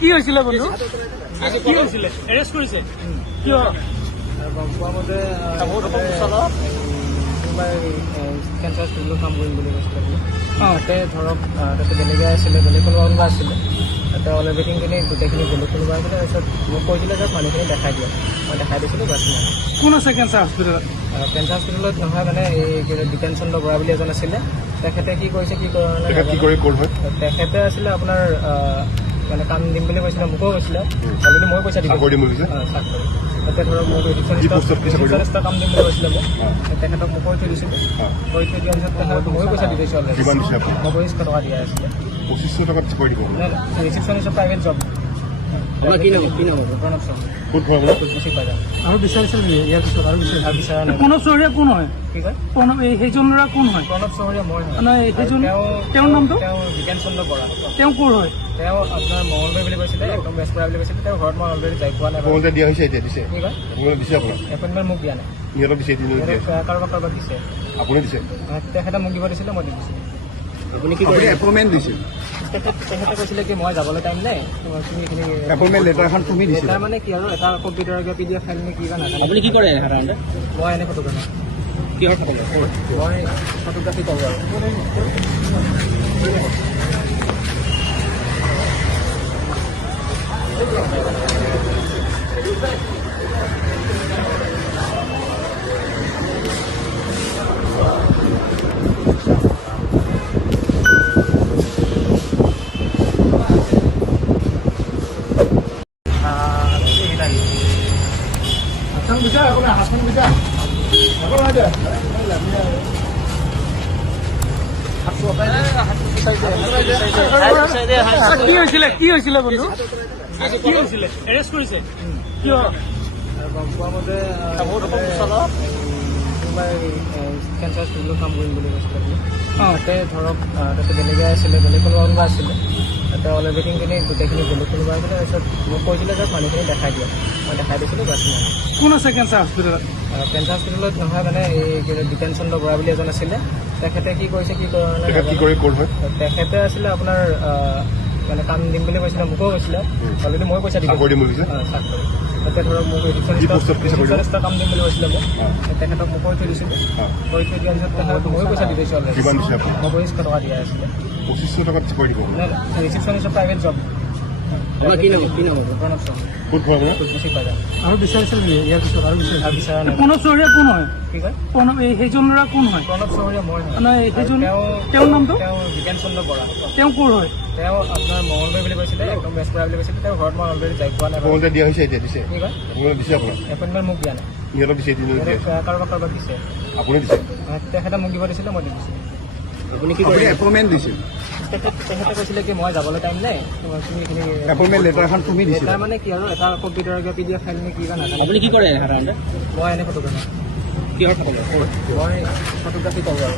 কি হৈছিলে বন্ধু? কি হৈছিলে? এৰেষ্ট কৰিছে কিয়? গম পোৱা মতে কোনোবাই কেঞ্চাৰ হস্পিটেলত কাম কৰিম বুলি কৈছিলে। তাতে ধৰক তাতে বেলেগে আছিলে, বেলেগ কোনোবা আছিলে। তাতে অল এভ্ৰিথিংখিনি গোটেইখিনি বেলেগ কোনোবা আছিলে। তাৰপিছত মোক কৈছিলে যে মানুহখিনি দেখাই দিয়ক। মই দেখাই দিছিলোঁ বাছ। কোন আছে কেঞ্চাৰ হস্পিটেলত? কেঞ্চাৰ হস্পিটেলত নহয়, মানে এই দীপেন চন্দ্ৰ বৰা বুলি এজন আছিলে। তেখেতে কি কৰিছে কি তেখেতে আছিলে আপোনাৰ মানে কাম দিম বুলি কৈছিলে, মোকো কৈছিলে। অলৰেডি মই পইচা দিম তাতে ধৰক মোক ৰিচিপশ্যনিষ্টৰ কাম দিম বুলি কৈছিলে মোক। তেখেতক মই কৈ থৈ দিছিলোঁ। কৈ থৈ দিয়াৰ পিছত তেখেতক ময়ো পইচা দি দিছোঁ অলৰেডি। মই 2500 টকা দিয়া আছিলে। 2500 টকাত কৰি দিব ৰিচিপশ্যনিষ্টৰ প্ৰাইভেট জব। আৰু বিচাৰিছিল ইয়াৰ পিছত আৰু বিচৰা নাই। প্ৰণৱ চহৰীয়া কোন হয়? কি কয়? সেইজন ল'ৰা কোন হয়? প্ৰণৱ চহৰীয়া মই হয়। নাই, সেইজন তেওঁৰ নামটো? তেওঁ দীপেন চন্দ্ৰ বৰা। তেওঁ ক'ৰ হয়? তেওঁ আপোনাৰ মঙলদৈ বুলি কৈছিলে, একদম বেজপুৰা বুলি কৈছিলে। তেওঁৰ ঘৰত মই অলৰেডি যাই পোৱা নাই। দিয়া হৈছে এতিয়া দিছে। কি কয়? দিছে আপোনাক এপইণ্টমেণ্ট মোক দিয়া নাই। সিহঁতক দিছে কাৰোবাক দিছে। আপুনি দিছে? তেখেতে মোক দিব দিছিলে, মই দি দিছিলোঁ। আপুনি কি কৰি এপইণ্টমেণ্ট দিছিল? তেখেতে কৈছিলে কি মই যাবলৈ টাইম নাই, তুমি এইখিনি এপইণ্টমেণ্ট লেটাৰখন তুমি দিছিলা? লেটাৰ মানে কি আৰু এটা কম্পিউটাৰ PDF ফাইল নে কি বা নাজানো। আপুনি কি কৰে সাধাৰণতে? মই এনে ফটোগ্ৰাফাৰ। কিহৰ ফটোগ্ৰাফাৰ? মই ফটোগ্ৰাফী কৰোঁ আৰু। কি হৈছিলে বন্ধু? কি হৈছিলে? এৰেষ্ট কৰিছে কিয়? গম পোৱা মতে কোনোবাই কেঞ্চাৰ হস্পিটেলত কাম কৰিম বুলি কৈছিলে। তাতে ধৰক তাতে বেলেগে আছিলে, বেলেগ কোনোবা আছিলে। তাতে অল এভ্ৰিথিংখিনি গোটেইখিনি বেলেগ কোনোবা আছিলে। তাৰপিছত মোক কৈছিলে যে মানুহখিনি দেখাই দিয়ক। মই দেখাই দিছিলোঁ বাছ। কোন আছে কেঞ্চাৰ হস্পিটেলত? কেঞ্চাৰ হস্পিটেলত নহয়, মানে এই দীপেন চন্দ্ৰ বৰা বুলি এজন আছিলে। তেখেতে কি কৰিছে কি তেখেতে আছিলে আপোনাৰ মানে কাম দিম বুলি কৈছিলে, মোকো কৈছিলে। অলৰেডি মই পইচা দিম। তাতে ধৰক মোক ৰিচিপশ্যনিষ্টৰ কাম দিম বুলি কৈছিলে মোক। তেখেতক মই কৈ থৈ দিছিলোঁ। কৈ থৈ দিয়াৰ পিছত তেখেতক ময়ো পইচা দি দিছোঁ অলৰেডি। মই 2500 টকা দিয়া আছিলে। 2500 টকাত কৰি দিব ৰিচিপশ্যনিষ্টৰ প্ৰাইভেট জব। প্ৰণৱ আৰু বিচাৰিছিল ইয়াৰ পিছত আৰু বিচৰা নাই। প্ৰণৱ চহৰীয়া কোন হয়? কি কয়? সেইজন ল'ৰা কোন হয়? প্ৰণৱ চহৰীয়া মই হয়। নাই, সেইজন তেওঁৰ নামটো? তেওঁ দীপেন চন্দ্ৰ বৰা। তেওঁ ক'ৰ হয়? তেওঁ আপোনাৰ মঙলদৈ বুলি কৈছিলে, একদম বেজপুৰা বুলি কৈছিলে। তেওঁৰ ঘৰত মই অলৰেডি যাই পোৱা নাই। দিয়া হৈছে এতিয়া দিছে। কি কয়? দিছে আপোনাক এপইণ্টমেণ্ট মোক দিয়া নাই। সিহঁতক দিছে কাৰোবাক দিছে। আপুনি দিছে? তেখেতে মোক দিব দিছিলে, মই দি দিছিলোঁ। আপুনি কি কৰি এপইণ্টমেণ্ট দিছিল? তেখেতে কৈছিলে কি মই যাবলৈ টাইম নাই, তুমি এইখিনি এপইণ্টমেণ্ট লেটাৰখন তুমি দিছিলা? লেটাৰ মানে কি আৰু এটা কম্পিউটাৰ PDF ফাইল নে কি বা নাজানো। আপুনি কি কৰে সাধাৰণতে? মই এনে ফটোগ্ৰাফাৰ। কিহৰ ফটোগ্ৰাফাৰ? মই ফটোগ্ৰাফী কৰোঁ আৰু।